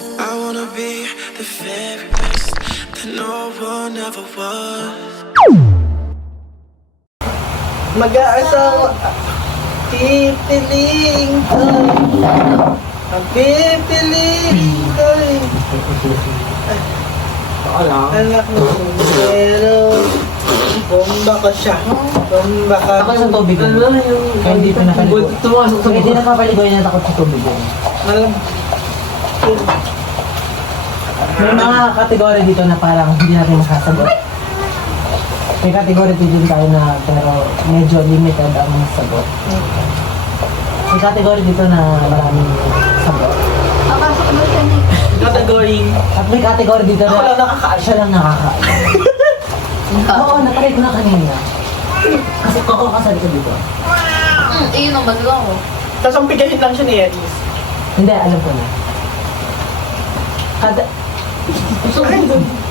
I wanna be the very best that no one ever was. Mag-aasawa. Pipiling ko. Ang pipiling ko. Anak mo. Pero bomba ko siya. Bomba ka. Ako sa tubig. Kaya hindi pinapaligo. Kaya hindi napapaligo yan takot sa tubig. Malam. May mga kategory dito na parang hindi natin masasagot. May kategory din tayo na pero medyo limited ang sagot. May kategory dito na maraming sagot. Category. At may kategory dito na Ako lang nakakain. siya lang nakakain. Oo, natry ko na kanina. Kasi kasali ko dito. Iyon ang magawa ko. Tapos ang pigahin lang siya ni Eris. Hindi, alam ko na.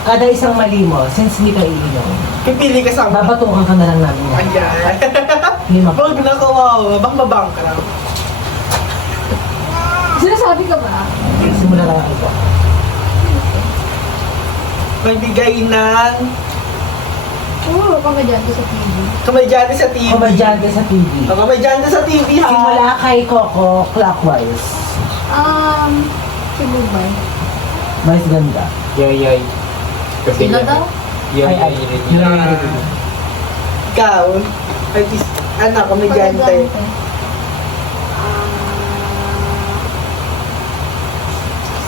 Kada isang mali mo, since hindi ka iinom, Pipili ka sa amin. babatukan ka na lang namin. Ayan. Hindi mapapag. Wag na kawawa. Bang babang ka lang. Sinasabi ka ba? Simula lang ako. May bigay ng Oo, komedyante sa TV. kamadyante sa TV. Komedyante sa TV. Kamadyante sa TV ha. Simula kay Coco clockwise. Si Bubay. Mas ganda. Yay. Kasi Sino daw? Ay, ay. Yun ang narinig. Ikaw. Artist. Anak, kamadyante.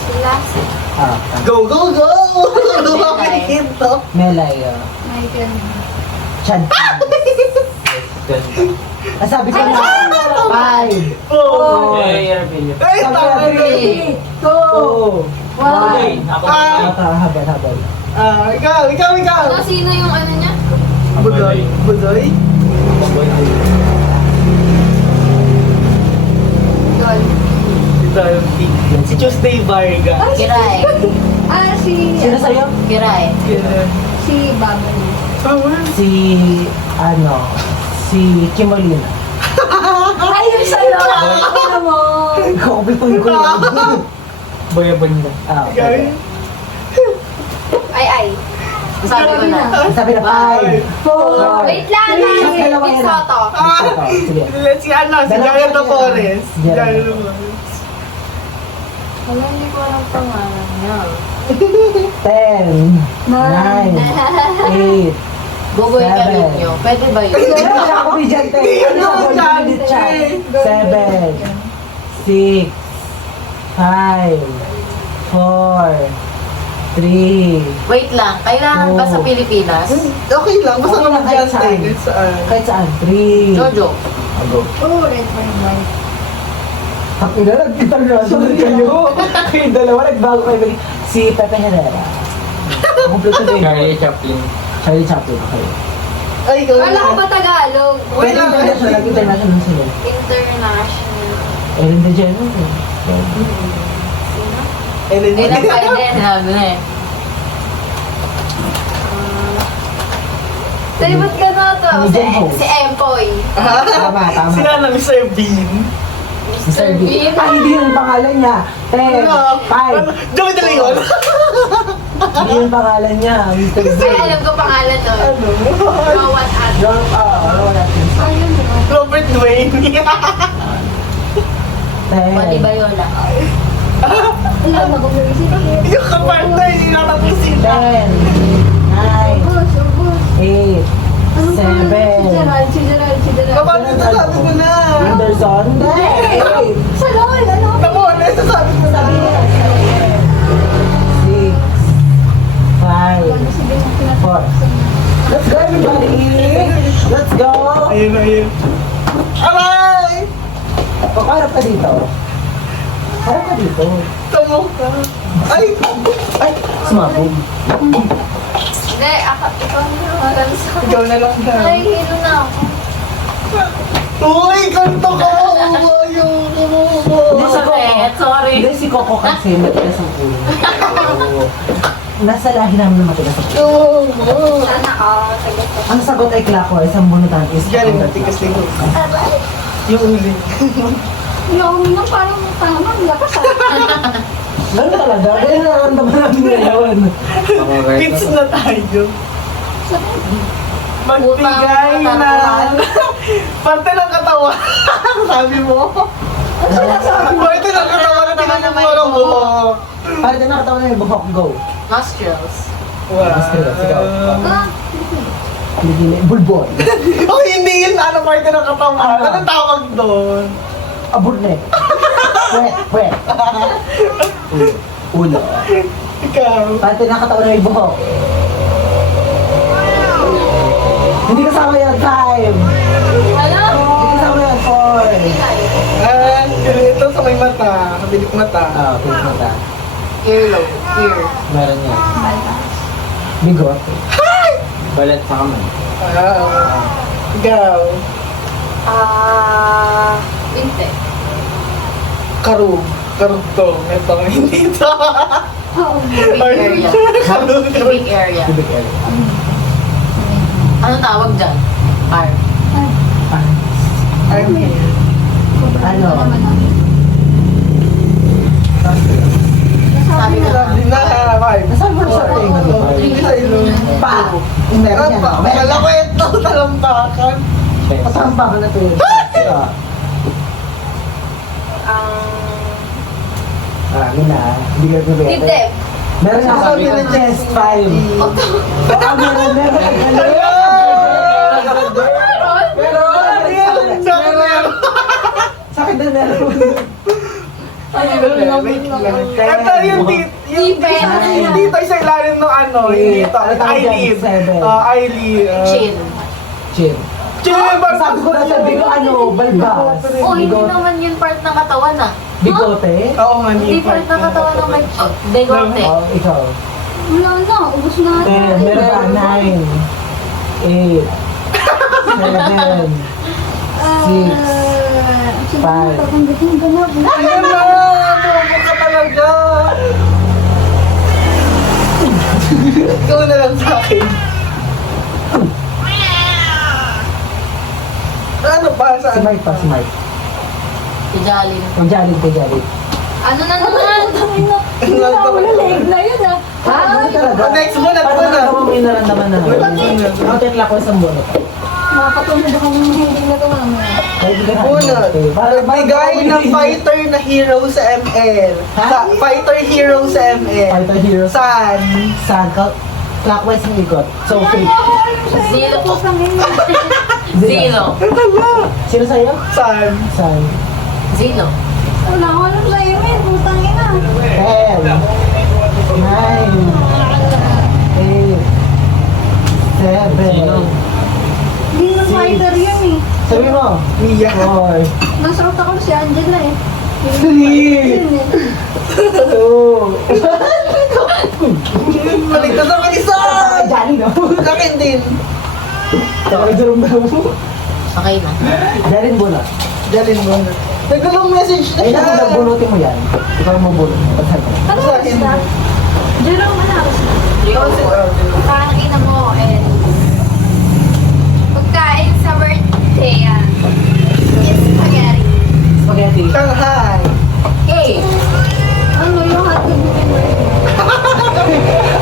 Sila. Ah, Go, go, go! Melay. Ito. Melay. Michael. Chad. Sabi ko na, 5. Oh. Yay, Rebellion. Ay, tama na. 3, 2, 1. Habal. Ikaw. Sino yung ano niya? Budoy. Budoy? Yun. Si Tuesday Vargas. Kiray. Sino sa'yo? Kiray. Si Babay. Si, si Kimolina. Ayun sa'yo! Ano mo? Kakupitin ko yun. Bayaban na. Ah, okay. Ay. Sabi ko na. Sabi na 5, 4. Wait lang! Dalawa yan. Soto. Sige. Si Gaya Dolores. Gaya Gaya Dolores. Wala, hindi ko alam pangalan niya. 10, 9, 8, Gugoy ka rin nyo. Pwede ba yun? Ano siya ako bidyante? Ano siya ako bidyante? 7, 6, 5, 4, 3. Wait lang. Kailangan ba sa Pilipinas? Okay lang, basta Okay lang, kahit kamadyante. saan. Saan? Kahit saan? 3. Jojo. Go. Red, white. Ang ina, nag-international kayo. Kayong dalawa, nagbago kayo. Si Pepe Herrera. Kompleto din. Charlie Chaplin. Charlie Chaplin, okay. Ay, ikaw Kala ko na. ba Tagalog? Pero international, international sila. International. Ellen DeGeneres. Ellen Ay, nagpain Sabi na eh. Say, ba't ka na to? Medium host. Si Empoy. Tama. Sila na Mr. Bean. Mr. Bean. Ay, hindi yung pangalan niya. 10, 5. Joey De Leon. Hindi yung pangalan niya. Mr. Ay, Bean. alam ko pangalan to. Ano? Rowan At. Wala. Ayun mo. Robert Dwayne. 10. Mati Bayola. Alam mo kung may Yung kapartner, hindi natapos sila. 10, 9, 8, 7. Si Gerald. Kapag nasasabi ko na. Anderson. 8, Sa LOL, ano? Tamo, nasasabi ko na. 6, 5, 4. Let's go, everybody! Let's go! Ayun. Aray! Pakarap ka dito. Harap ka dito. Tamo ka. Ay! Sumabog. Hindi, ikaw na sa Ikaw na lang na. Ay, hilo na ako. Uy, kanto ko! Hindi si Coco. Sorry. Hindi si Coco kasi matigas ang ulo. Nasa lahi namin na matigas ang ulo. Sana ako. Ang sagot ay clockwise, ang bunutan is Galing matigas na yun. Yung uli. Yung uminom parang tama, lakas ah. Ganun talaga. Ganun nararamdaman namin ngayon. Ako, right? Kids na tayo. Magbigay Utang, na parte ng katawan. Sabi mo. Parte ng katawan na tinutulong mo. Para din nakatawa na yung buhok, go. Nostrils. Ikaw. Ah, Hindi, bulbon. Oh, hindi yun. Ano parte ng katawan? Anong tawag doon? Aburne. Pwet. Ulo. Ikaw. Para din nakatawa na yung buhok. Hindi kasama yan, 5. Alam? Hindi kasama yan, 4. Ah, ito sa may mata. Kabilik mata. Ah, pink mata. Earlobe. Ear. Meron yan. Bigot. Balat sa kamay. Ah, ikaw. Inte. Karug. Karugtong. Ito, hindi ito. Big area. Karug. Big area. Big area. Ano tawag dyan? Arm. I'm here. Ano? Sabi na. Sabi na, five. Nasaan mo sa tinga di ba? Hindi sa ilong. Pa! Meron yan. Ano pa? Wala ko ito. Talampakan. Pasampa ka na ito yun. Yun na. Hindi ka sabihin. Dibdib. Meron nga sabi ng chest 5. Baka meron. Sa akin din meron. Ito yung dito sa ilalim ng ano, dito, eyelid. Eyelid. Chin. Chin. Chin, Sabi ko na sabi ko ano, balbas. Oh, hindi naman yun part ng katawan ah. Bigote. Oo nga, Hindi part ng katawan ng may degote. Oh, ikaw. Wala na, ubus na. Meron ka 9. 8. 7. 6. 5. Ayun na, bobo ka talaga. Ikaw na lang sa akin. Ano pa sa Si Mike pa, si Mike. Si Jalin. Pagjalit. Ano na naman? Leg na yun ah. Ano talaga? Next mo na, Parang na. naman may naramdaman na. Ang tekla ko isang bunot. Makakatulog ako ng hindi na ito mamaya. Kahit hindi ka Bunot. Nagbigay ng fighter na hero sa ML. Fighter hero sa ML. Fighter hero. Saan? Saan ka? Clockwise ng ikot. So, fake. Zero po. Zero. Sino sa'yo? Saan? Saan? Zero. Wala ko alam sa'yo, men. Putang ina. 10. 9. 8. 7. Hindi na fighter yun eh. Sabi mo. Mia. 4. Nasarot ako si Angela eh. 3. Yun eh. 2. Balik na sa akin isa! Johnny, no? Sa akin din. Takay durong na mo. Okay na. Darin bunot. Dalin mo na. Nagulong message na Ay, siya. naku, nagbunutin mo yan. Ikaw mo bunot. Pagsabi. Ano Sa ba akin. sila? Jerome, ano ba sila? Parang ina mo and Pagkain sa birthday yan. It's spaghetti. Spaghetti. Shanghai. cake. Ano yung hotdog mo yung birthday?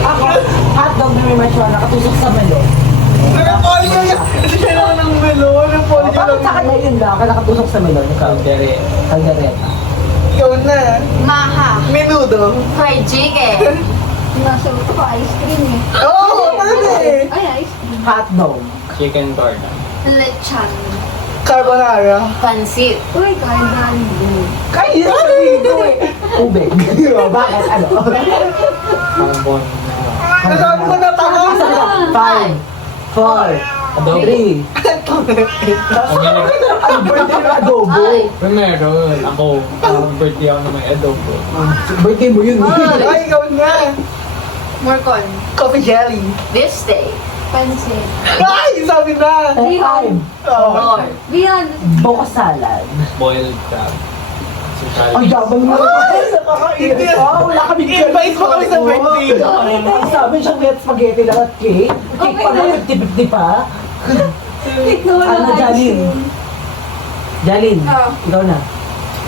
Ako, hotdog na may machua, nakatusok sa melon. Nagapolyo yan. Siya naman ng melon. Nagapolyo Bakit sa kanya yun lang? Kaya nakatusok sa melon. Ikaw. Caldereta. Ikaw na. Maha. Menudo. Fried chicken. Nasagot ko ice cream eh. Oo, pwede. Ay, ice cream. Hotdog. Chicken corn. Lechon. Carbonara. Pansit. Uy, kailan. Kaya sabihin ko eh. Tubig. Bakit? Ano? Pambon. Nasabi ko na tama. 5, 4, 3. Ano birthday na adobo? Ay. Meron. Ako, birthday ako na may adobo. Birthday mo yun. Ay, ikaw na. More corn. Coffee jelly. This day. Pansit. Ay, sabi na. 5. Oh. More. Beyond. Buko salad. Boiled crab. Ay, yabang mo. Hindi. Wala kami Invite mo kami sa birthday. Ang sabi siyang may spaghetti lang at cake. Cake pa na 50-50 pa. Ito Ano, Jalin? Jalin, Oh. ikaw na.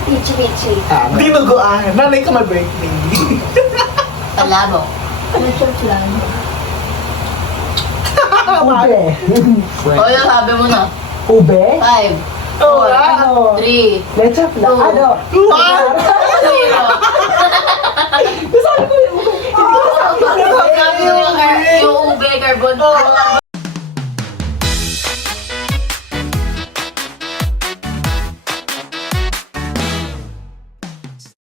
Pichi-pichi. Dinuguan. Nanay ka may birthday. Talabo. Leche flan. Ube. O yun, sabi mo na. Ube? 5, Oo, 4, ano? 3, Leche flan. Oo. Ano? What? 0.